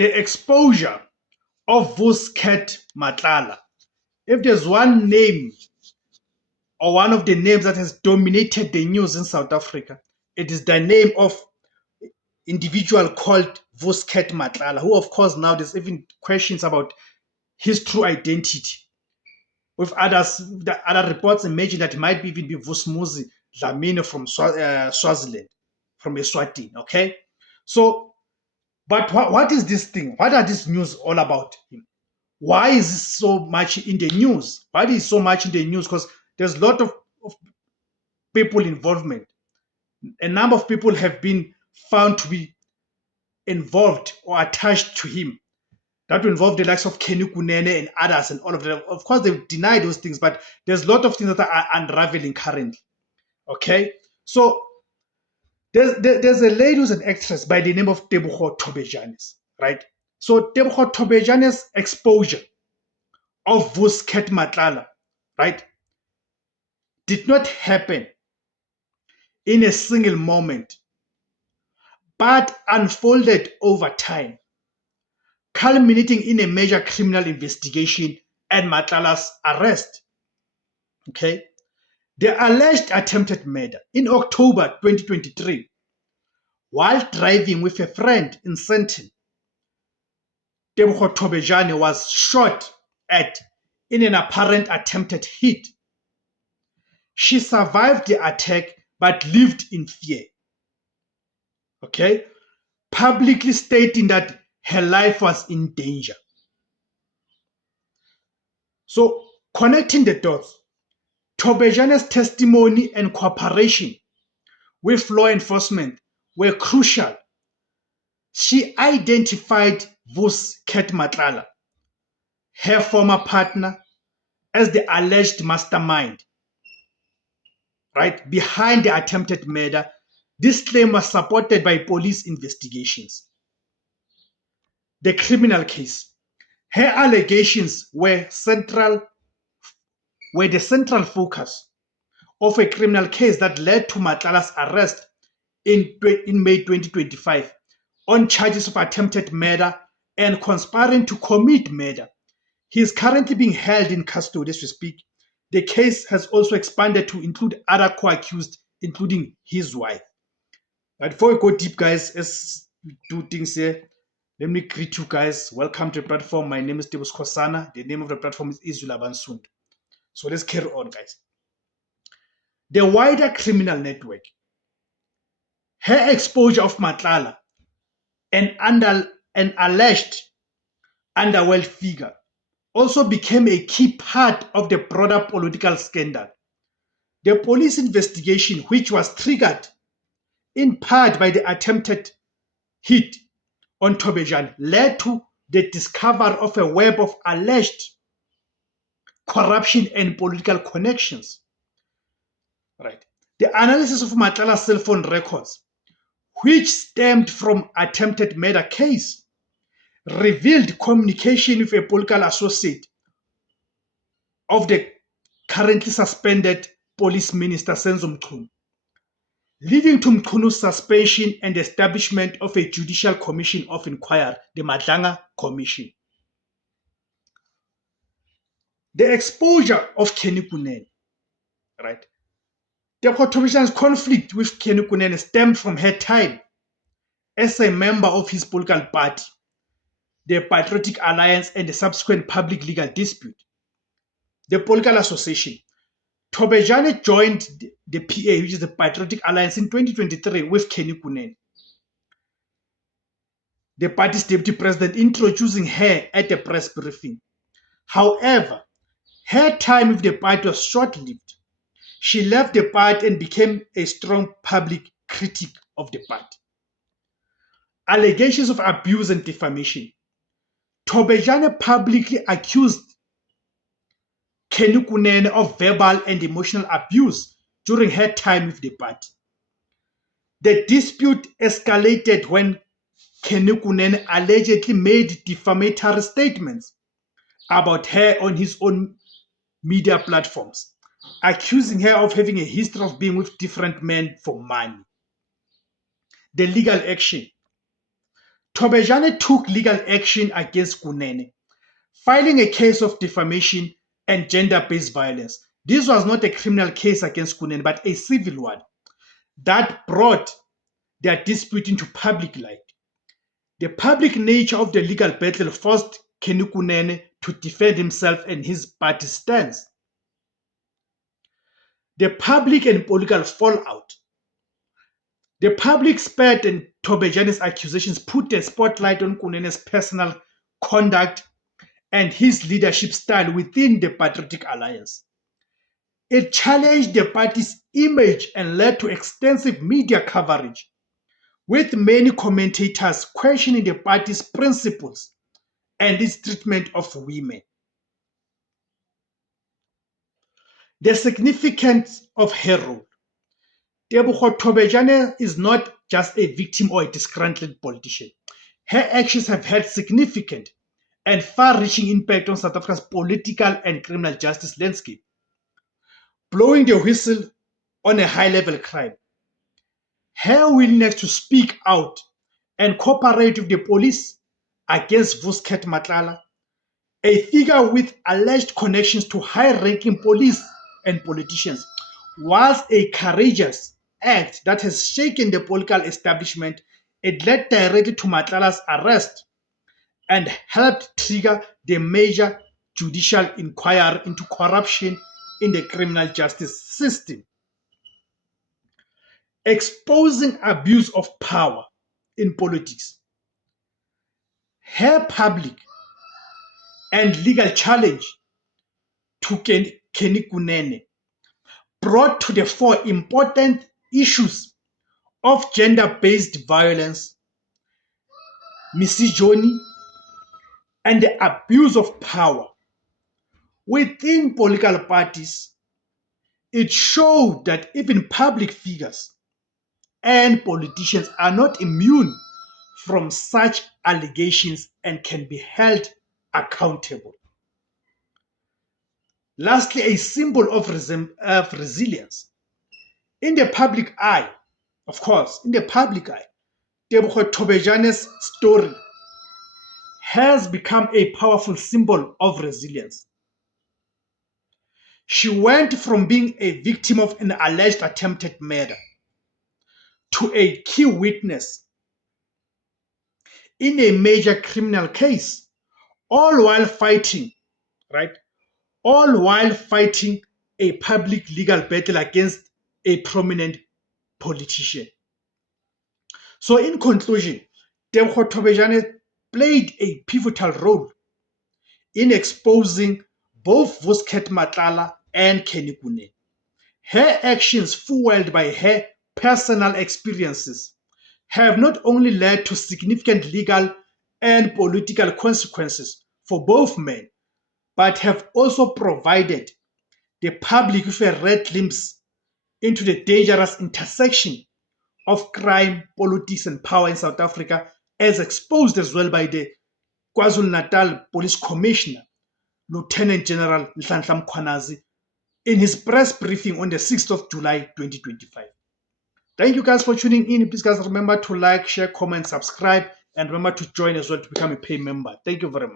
the exposure of Vusket Matlala. If there's one name or one of the names that has dominated the news in South Africa, it is the name of individual called Vusket Matlala, who of course now there's even questions about his true identity. With the other reports imagine that it might even be Vusmuzi Dlamini from Swaziland, from Eswatini, okay? So, but what is this thing? What are these news all about him? Why is this so much in the news? Why is so much in the news? Because there's a lot of people involvement. A number of people have been found to be involved or attached to him. That will involve the likes of Kenny Kunene and others and all of them. Of course, they've denied those things, but there's a lot of things that are unraveling currently. Okay? So there's a lady who's an actress by the name of Tebogo Tobejanes, right? So Tebogo Tobejanes' exposure of Vusket Matlala, right, did not happen in a single moment, but unfolded over time, culminating in a major criminal investigation and Matlala's arrest. Okay? The alleged attempted murder in October 2023, while driving with a friend in Sandton, Tebogo Tobejane was shot at in an apparent attempted hit. She survived the attack but lived in fear. Okay? Publicly stating that her life was in danger. So, connecting the dots, Tobejane's testimony and cooperation with law enforcement were crucial. She identified Vusket Matlala, her former partner, as the alleged mastermind, right, behind the attempted murder. This claim was supported by police investigations. The criminal case. Her allegations were the central focus of a criminal case that led to Matlala's arrest in May 2025 on charges of attempted murder and conspiring to commit murder. He is currently being held in custody as we speak. The case has also expanded to include other co-accused, including his wife. But before we go deep, guys, let's do things here. Let me greet you guys. Welcome to the platform. My name is Tebus Kosana. The name of the platform is Izula Bansund. So let's carry on, guys. The wider criminal network. Her exposure of Matlala, an alleged underworld figure, also became a key part of the broader political scandal. The police investigation, which was triggered in part by the attempted hit on Tobejane, led to the discovery of a web of alleged corruption and political connections. Right. The analysis of Matlala's cell phone records, which stemmed from attempted murder case, revealed communication with a political associate of the currently suspended police minister Senzo Mchunu, leading to Mchunu's suspension and establishment of a judicial commission of inquiry, the Madlanga Commission. The exposure of Kenny Kunene, right? The Tobejane's conflict with Kenny Kunene stemmed from her time as a member of his political party, the Patriotic Alliance, and the subsequent public legal dispute. The political association. Tobejane joined the PA, which is the Patriotic Alliance, in 2023 with Kenny Kunene, the party's deputy president, introducing her at a press briefing. However, her time with the party was short-lived. She left the party and became a strong public critic of the party. Allegations of abuse and defamation. Tobejane publicly accused Kenny Kunene of verbal and emotional abuse during her time with the party. The dispute escalated when Kenny Kunene allegedly made defamatory statements about her on his own media platforms, accusing her of having a history of being with different men for money. The legal action. Thobejane took legal action against Kunene, filing a case of defamation and gender-based violence. This was not a criminal case against Kunene, but a civil one that brought their dispute into public light. The public nature of the legal battle forced Kenny Kunene to defend himself and his party stance. The public and political fallout. The public spared and Thobejane's accusations put a spotlight on Kunene's personal conduct and his leadership style within the Patriotic Alliance. It challenged the party's image and led to extensive media coverage, with many commentators questioning the party's principles and its treatment of women. The significance of her role. Tebogo Thobejane is not just a victim or a disgruntled politician. Her actions have had significant and far-reaching impact on South Africa's political and criminal justice landscape, blowing the whistle on a high-level crime. Her willingness to speak out and cooperate with the police against Vusket Matlala, a figure with alleged connections to high-ranking police and politicians, was a courageous act that has shaken the political establishment. It led directly to Matlala's arrest and helped trigger the major judicial inquiry into corruption in the criminal justice system. Exposing abuse of power in politics. Her public and legal challenge to Kenny Kunene brought to the fore important issues of gender-based violence, misogyny, and the abuse of power within political parties. It showed that even public figures and politicians are not immune from such allegations and can be held accountable. Lastly, a symbol of resilience. In the public eye, of course, in the public eye, Tebogo Thobejane's story has become a powerful symbol of resilience. She went from being a victim of an alleged attempted murder to a key witness in a major criminal case, all while fighting, right? All while fighting a public legal battle against a prominent politician. So in conclusion, Tebogo Thobejane played a pivotal role in exposing both Vusket Matlala and Kenny Kunene. Her actions, fueled by her personal experiences, have not only led to significant legal and political consequences for both men, but have also provided the public with a red glimpse into the dangerous intersection of crime, politics, and power in South Africa, as exposed as well by the KwaZulu-Natal Police Commissioner, Lieutenant General Nhlanhla Mkhwanazi, in his press briefing on the 6th of July 2025. Thank you guys for tuning in. Please guys remember to like, share, comment, subscribe, and remember to join as well to become a paying member. Thank you very much.